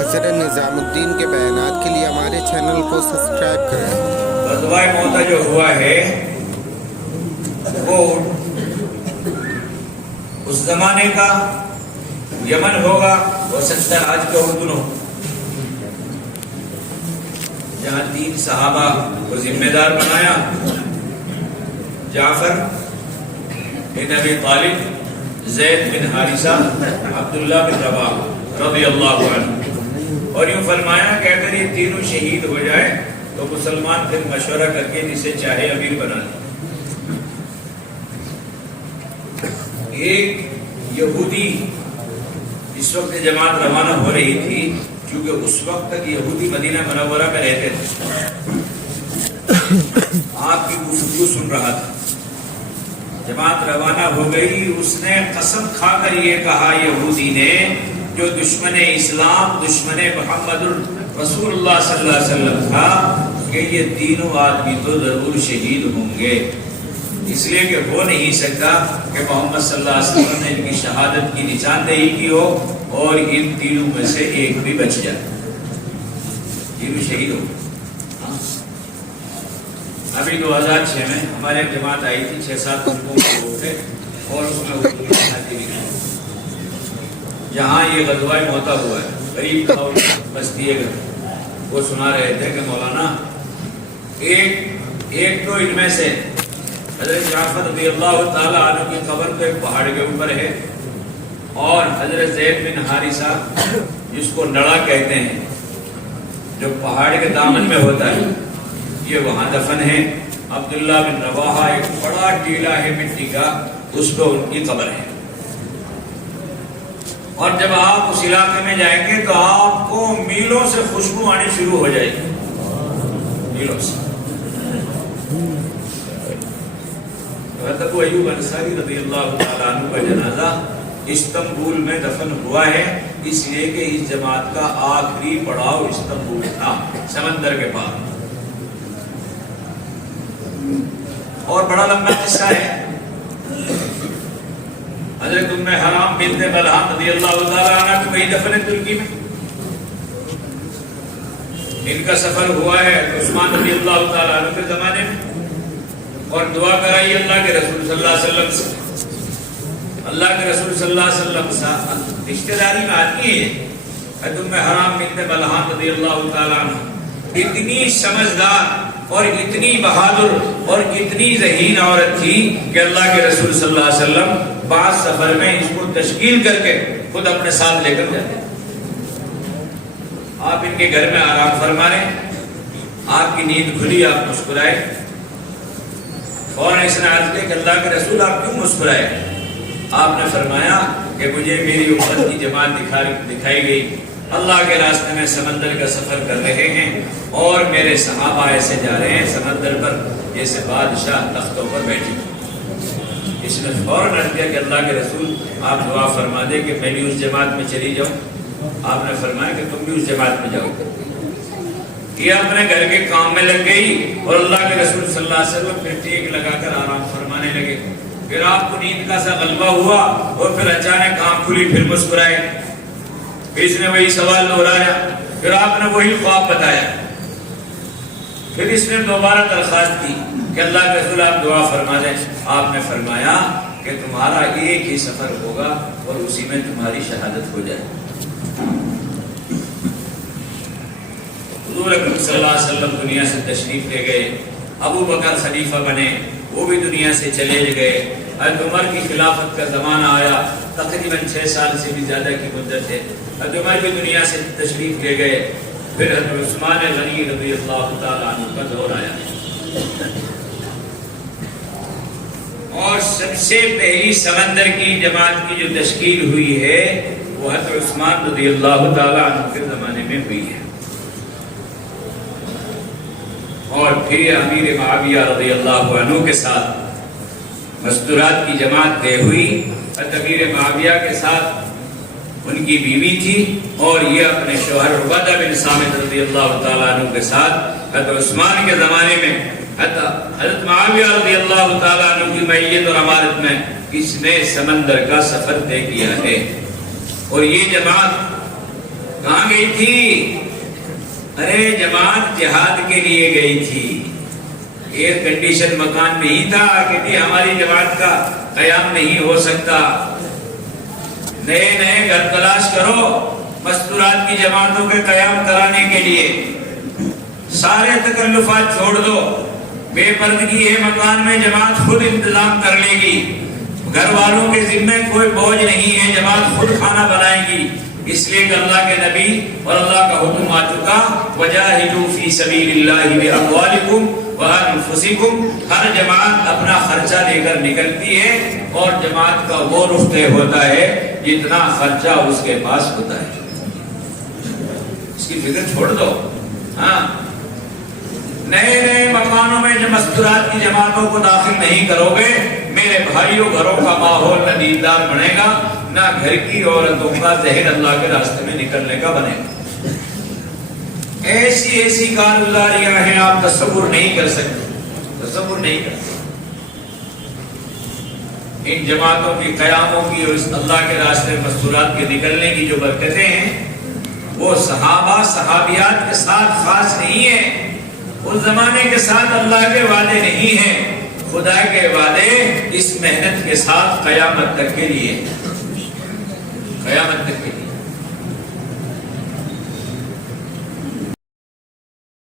حضرت نظام الدین کے بیانات کے لیے ہمارے چینل کو سبسکرائب کریں۔ غزوہ موتا جو ہوا ہے وہ اس زمانے کا یمن ہوگا، ہو سکتا ہے آج کا اردن ہو، جہاں 3 صحابہ کو ذمہ دار بنایا، جعفر بن ابی طالب، زید بن حارثہ، عبداللہ بن رواحہ رضی اللہ عنہ، اور یوں فرمایا کہ اگر یہ تینوں شہید ہو جائے تو مسلمان پھر مشورہ کر کے جسے چاہے امیر بنا لے۔ ایک یہودی اس وقت جماعت روانہ ہو رہی تھی، کیونکہ اس وقت تک یہودی مدینہ منورہ میں رہتے تھے، آپ کی گفتگو سن رہا تھا، جماعت روانہ ہو گئی، اس نے قسم کھا کر یہ کہا یہودی نے، جو دشمن اسلام، دشمن محمد رسول اللہ صلی اللہ علیہ وسلم تھا، کہ یہ تینوں آدمی تو ضرور شہید ہوں گے، اس لیے کہ ہو نہیں سکتا کہ محمد صلی اللہ علیہ وسلم نے ان کی شہادت کی نشاندہی کی ہو اور ان تینوں میں سے ایک بھی بچ جائے، تینوں شہید ہو۔ ابھی 2006 میں ہمارے جماعت آئی تھی، 6-7 لوگ تھے، اور اس میں اردو میں شادی بھی کی، جہاں یہ غزوہ موتا ہوا ہے، قریب بستی ہے، وہ سنا رہے تھے کہ مولانا ایک تو ان میں سے حضرت جعفر رضی اللہ تعالی عنہ کی قبر تو ایک پہاڑ کے اوپر ہے، اور حضرت زید بن حارثہ جس کو نڑا کہتے ہیں، جو پہاڑ کے دامن میں ہوتا ہے، یہ وہاں دفن ہے۔ عبداللہ بن رواحہ ایک بڑا ٹیلہ ہے مٹی کا، اس پہ ان کی قبر ہے، اور جب آپ اس علاقے میں جائیں گے تو آپ کو میلوں سے خوشبو آنی شروع ہو جائے گی، میلوں سے۔ حضرت ابو ایوب انصاری رضی اللہ تعالیٰ عنہ کا جنازہ استنبول میں دفن ہوا ہے، اس لیے کہ اس جماعت کا آخری پڑاؤ استنبول تھا، سمندر کے پار۔ اور بڑا لمبا قصہ ہے، حضرت ام حرام بنت ملحان رضی اللہ تعالیٰ عنہ کی وہی دفن ہے ترکی میں، ان کا سفر ہوا ہے عثمان رضی اللہ تعالیٰ عنہ کے زمانے میں، اور دعا کرائی اللہ کے رسول صلی اللہ علیہ وسلم سے، اللہ کے رسول صلی اللہ علیہ وسلم سے رشتہ داری میں آتی ہے حضرت ام حرام بنت ملحان رضی اللہ تعالیٰ عنہ، اتنی سمجھدار اور اتنی بہادر اور اتنی ذہین عورت تھی کہ اللہ کے رسول صلی اللہ علیہ وسلم بعض سفر میں اس کو تشکیل کر کے خود اپنے ساتھ لے کر جاتے، آپ ان کے گھر میں آرام فرما رہے، آپ کی نیند کھلی، آپ مسکرائے، اور اس نے عرض کیا کہ اللہ کے رسول آپ کیوں مسکرائے؟ آپ نے فرمایا کہ مجھے میری امت کی جماعت دکھائی گئی، اللہ کے راستے میں سمندر کا سفر کر رہے ہیں، اور میرے صحابہ ایسے جا رہے ہیں سمندر پر جیسے بادشاہ تختوں پر بیٹھے۔ اس نے فوراً عرض کیا کہ اللہ کے رسول آپ دعا فرما دیں کہ میں بھی اس جماعت میں چلی جاؤں۔ آپ نے فرمایا کہ تم بھی اس جماعت میں جاؤ۔ یہ اپنے گھر کے کام میں لگ گئی، اور اللہ کے رسول صلی اللہ علیہ وسلم پھر ٹیک لگا کر آرام فرمانے لگے۔ پھر آپ کو نیند کا سا غلبہ ہوا، اور پھر اچانک آنکھ کھلی، پھر مسکرائے، پھر اس نے وہی سوال دہرایا، پھر آپ نے وہی خواب بتایا، پھر اس نے دوبارہ درخواست کی کہ اللہ کے رسول آپ دعا فرما دیں۔ آپ نے فرمایا کہ تمہارا ایک ہی سفر ہوگا اور اسی میں تمہاری شہادت ہو جائے۔ حضور اکرم صلی اللہ علیہ وسلم دنیا سے تشریف لے گئے، ابو بکر خلیفہ بنے، وہ بھی دنیا سے چلے گئے، حضرت عمر کی خلافت کا زمانہ آیا، تقریباً 6 سال سے بھی زیادہ کی مدت ہے، حضرت عمر بھی دنیا سے تشریف لے گئے، پھر حضرت عثمان غنی رضی اللہ تعالیٰ عنہ کا دور آیا، اور سب سے پہلی سمندر کی جماعت کی جو تشکیل ہوئی ہے وہ حضرت عثمان رضی اللہ تعالیٰ عنہ کے زمانے میں ہوئی ہے، اور پھر امیر معاویہ رضی اللہ عنہ کے ساتھ مستورات کی جماعت طے ہوئی۔ امیر معاویہ کے ساتھ ان کی بیوی تھی، اور یہ اپنے شوہر عبادہ بن صامت رضی اللہ تعالیٰ عنہ کے ساتھ حضرت عثمان کے زمانے میں حضرت معاویہ رضی اللہ تعالیٰ عنہ کی معیت اور امارت میں اس نے سمندر کا سفر طے کیا ہے۔ اور یہ جماعت کہاں گئی تھی؟ ارے جماعت جہاد کے لیے گئی تھی. ایئر کنڈیشن مکان نہیں تھا کہ بھی ہماری جماعت کا قیام نہیں ہو سکتا. نئے نئے گھر تلاش کرو مستورات کی جماعتوں کے قیام کرانے کے لیے. سارے تکلفات چھوڑ دو. بے پردگی ہے مکان میں، جماعت خود انتظام کر لے گی. گھر والوں کے ذمہ کوئی بوجھ نہیں ہے، جماعت خود کھانا بنائے گی. اس لیے کہ اللہ کے نبی اور اللہ کا حکم آ چکا، وَجَاهِدُوا فِي سَبِيلِ اللَّهِ بِأَمْوَالِكُمْ وَأَنفُسِكُمْ. ہر جماعت اپنا خرچہ لے کر نکلتی ہے اور جماعت کا وہ رخ طے ہوتا ہے جتنا خرچہ اس کے پاس ہوتا ہے. اس کی فکر چھوڑ دو. ہاں، نئے نئے مکانوں میں جو مستورات کی جماعتوں کو داخل نہیں کرو گے میرے بھائیوں، گھروں کا ماحول نہ دیندار بنے گا، نہ گھر کی عورتوں کا ذہن اللہ کے راستے میں نکلنے کا بنے گا. ایسی ایسی کارگزاریاں ہیں آپ تصور نہیں کر سکتے، تصور نہیں کر سکتے. ان جماعتوں کی قیاموں کی اور اس اللہ کے راستے میں مستورات کے نکلنے کی جو برکتیں ہیں وہ صحابہ صحابیات کے ساتھ خاص نہیں ہیں. اس زمانے کے ساتھ اللہ کے وعدے نہیں ہیں. خدا کے وعدے اس محنت کے ساتھ قیامت تک کے لیے، قیامت تک کے لیے.